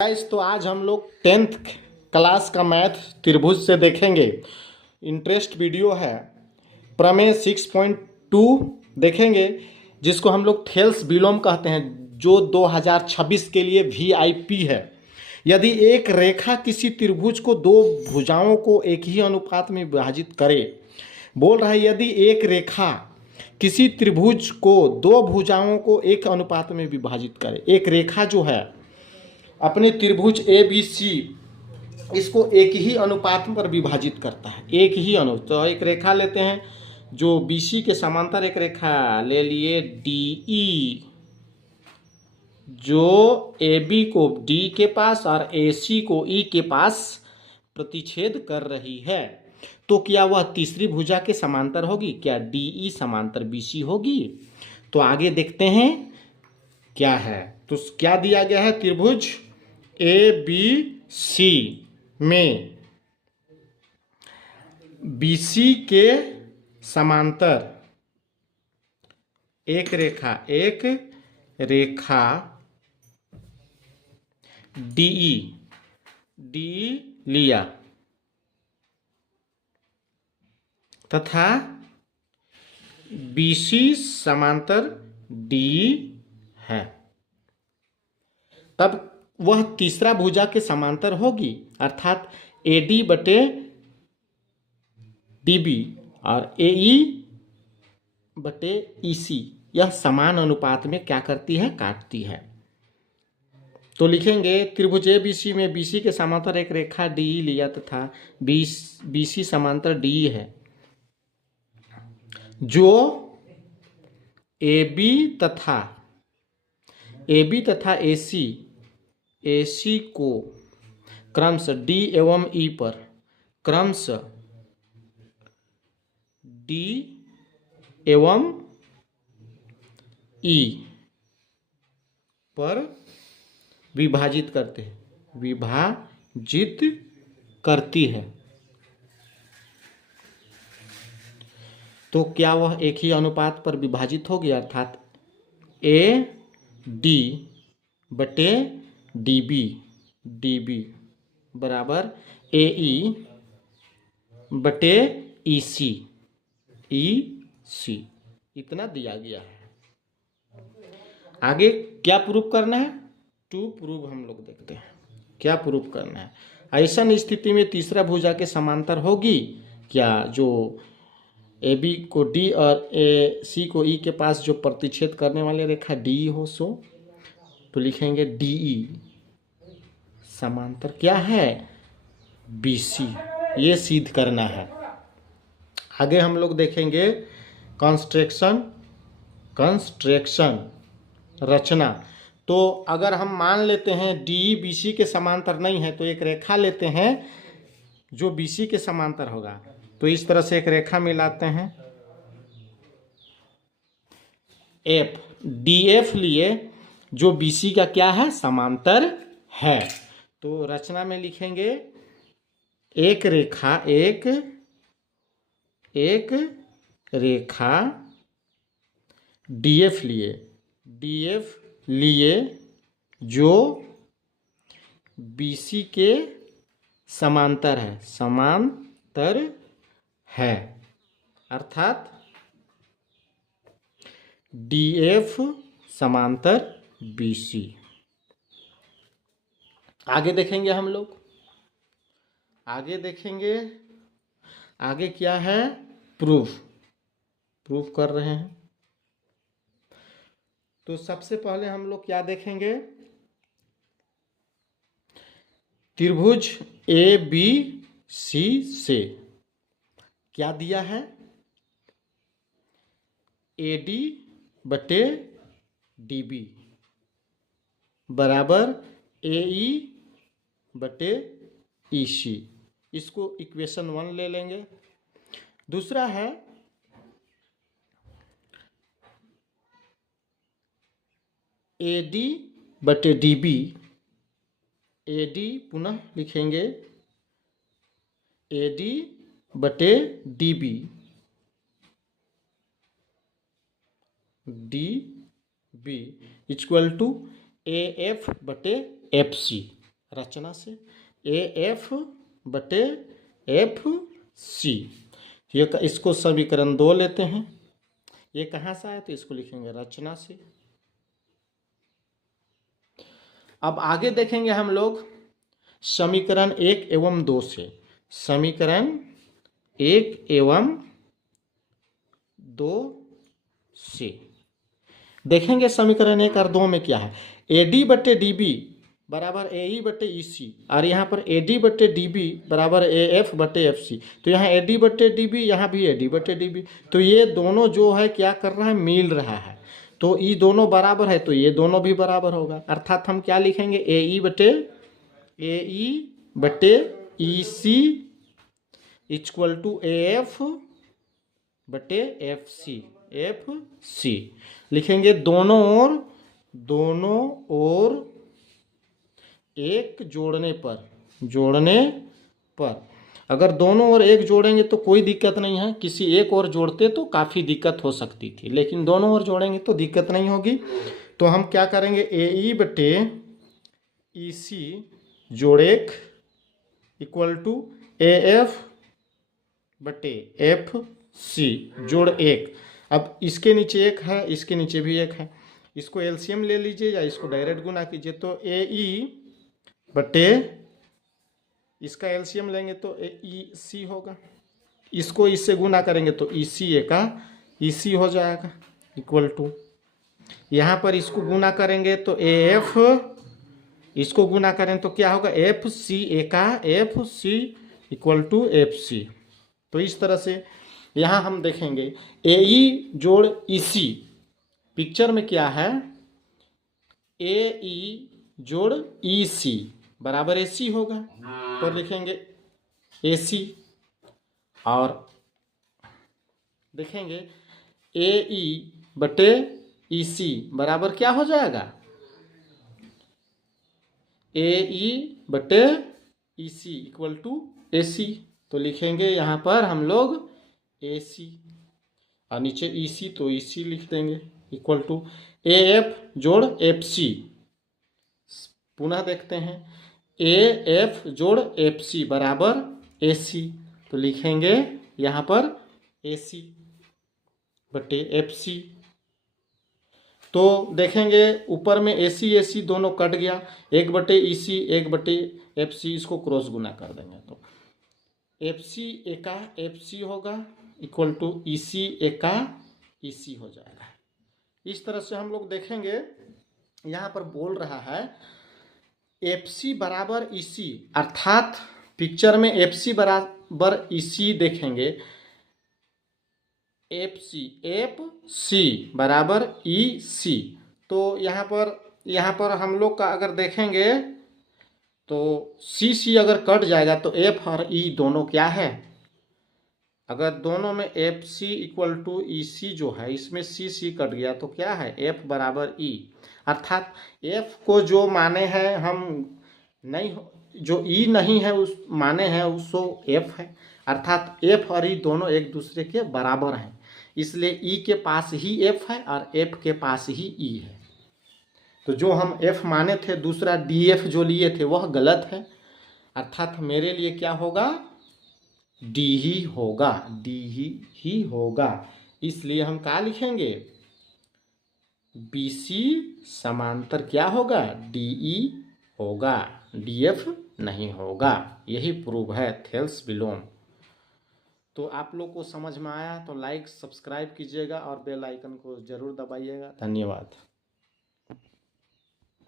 Guys, तो आज हम लोग 10th क्लास का मैथ त्रिभुज से देखेंगे। इंटरेस्ट वीडियो है। प्रमेय 6.2 देखेंगे, जिसको हम लोग थेल्स विलोम कहते हैं, जो 2026 के लिए VIP है। यदि एक रेखा किसी त्रिभुज को दो भुजाओं को एक ही अनुपात में विभाजित करे, बोल रहा है यदि एक रेखा किसी त्रिभुज को दो भुजाओं को एक अनुपात में विभाजित करे। एक रेखा जो है अपने त्रिभुज ABC इसको एक ही अनुपात पर विभाजित करता है, एक ही तो एक रेखा लेते हैं जो BC के समांतर, एक रेखा ले लिए DE, जो AB को D के पास और AC को E के पास प्रतिच्छेद कर रही है। तो क्या वह तीसरी भुजा के समांतर होगी? क्या DE समांतर BC होगी? तो आगे देखते हैं क्या है। तो क्या दिया गया है? त्रिभुज ABC में BC के समांतर एक रेखा DE लिया तथा BC समांतर DE है, तब वह तीसरा भुजा के समांतर होगी, अर्थात AD बटे DB और AE बटे EC। यह समान अनुपात में क्या करती है? काटती है। तो लिखेंगे त्रिभुज ABC में BC के समांतर एक रेखा DE लिया तथा BC समांतर DE है, जो AB तथा AC को क्रमशः D एवं E पर विभाजित करती है। तो क्या वह एक ही अनुपात पर विभाजित होगी, अर्थात AD बटे DB बराबर AE बटे EC इतना दिया गया है। आगे क्या प्रूफ करना है? टू प्रूफ हम लोग देखते हैं क्या प्रूफ करना है। ऐसा स्थिति में तीसरा भुजा के समांतर होगी क्या? जो AB को D और AC को E के पास जो प्रतिच्छेद करने वाली रेखा DE हो, सो तो लिखेंगे DE समांतर क्या है? BC। ये सिद्ध करना है। आगे हम लोग देखेंगे कंस्ट्रक्शन रचना। तो अगर हम मान लेते हैं DE BC के समांतर नहीं है, तो एक रेखा लेते हैं जो BC के समांतर होगा। तो इस तरह से एक रेखा मिलाते हैं, DF लिए, जो BC का क्या है? समांतर है। तो रचना में लिखेंगे एक रेखा DF लिए जो BC के समांतर है, अर्थात DF समांतर BC। आगे देखेंगे हम लोग, आगे क्या है? प्रूफ कर रहे हैं। तो सबसे पहले हम लोग क्या देखेंगे? त्रिभुज ABC से क्या दिया है? AD बटे DB बराबर AE बटे EC। इसको इक्वेशन 1 ले लेंगे। दूसरा है AD बटे DB, AD पुनः लिखेंगे AD बटे DB DB equal to AF बटे FC। रचना से AF बटे FC। ये इसको समीकरण 2 लेते हैं। ये कहाँ से आया तो इसको लिखेंगे रचना से। अब आगे देखेंगे हम लोग समीकरण 1 एवं 2 से। समीकरण 1 एवं 2 से देखेंगे समीकरण 1 और 2 में क्या है। AD बटे DB बराबर AE बटे EC और यहाँ पर AD बटे DB बराबर AF बटे FC। तो यहाँ AD बटे DB, यहाँ भी AD बटे DB। तो ये दोनों जो है क्या कर रहा है, मिल रहा है। तो ये दोनों बराबर है तो ये दोनों भी बराबर होगा। अर्थात हम क्या लिखेंगे, AE बटे EC इक्वल टू AF बटे FC लिखेंगे। दोनों ओर एक जोड़ने पर अगर दोनों ओर एक जोड़ेंगे तो कोई दिक्कत नहीं है। किसी एक और जोड़ते तो काफ़ी दिक्कत हो सकती थी, लेकिन दोनों ओर जोड़ेंगे तो दिक्कत नहीं होगी। तो हम क्या करेंगे, AE बटे EC जोड़ 1 इक्वल टू AF बटे FC जोड़ 1। अब इसके नीचे 1 है, इसके नीचे भी 1 है। इसको एलसीएम ले लीजिए या इसको डायरेक्ट गुना कीजिए। तो AE बटे इसका एलसीएम लेंगे तो EC होगा। इसको इससे गुना करेंगे तो ECA का EC हो जाएगा इक्वल टू, यहाँ पर इसको गुना करेंगे तो AF, इसको गुना करें तो क्या होगा, FCA का FC इक्वल टू FC। तो इस तरह से यहाँ हम देखेंगे AE जोड़ EC, पिक्चर में क्या है, AE जोड़ EC बराबर AC होगा। तो लिखेंगे AC और देखेंगे AE बटे EC बराबर क्या हो जाएगा, AE बटे EC इक्वल टू AC। तो लिखेंगे यहाँ पर हम लोग AC और नीचे EC तो EC लिख देंगे इक्वल टू AF जोड़ FC। पुनः देखते हैं AF जोड़ FC बराबर AC। तो लिखेंगे यहाँ पर AC बटे FC। तो देखेंगे ऊपर में AC दोनों कट गया, 1 बटे EC 1 बटे FC, इसको क्रॉस गुना कर देंगे तो FC एका FC होगा इक्वल टू EC एका EC हो जाएगा। इस तरह से हम लोग देखेंगे, यहाँ पर बोल रहा है FC बराबर EC, अर्थात पिक्चर में FC बराबर EC देखेंगे, FC बराबर EC। तो यहाँ पर हम लोग का अगर देखेंगे तो CC अगर कट जाएगा तो F और E दोनों क्या है, अगर दोनों में FC इक्वल टू EC जो है, इसमें CC कट गया तो क्या है, F बराबर E। अर्थात F को जो माने हैं हम नहीं, जो E नहीं है उस माने हैं उसको F है। अर्थात F और E दोनों एक दूसरे के बराबर हैं, इसलिए E के पास ही F है और F के पास ही E है। तो जो हम F माने थे, दूसरा DF जो लिए थे वह गलत है। अर्थात मेरे लिए क्या होगा, D ही होगा। इसलिए हम क्या लिखेंगे, BC समांतर क्या होगा, DE होगा, DF नहीं होगा। यही प्रूव है थेल्स विलोम। तो आप लोग को समझ में आया तो लाइक सब्सक्राइब कीजिएगा और बेल आइकन को जरूर दबाइएगा। धन्यवाद।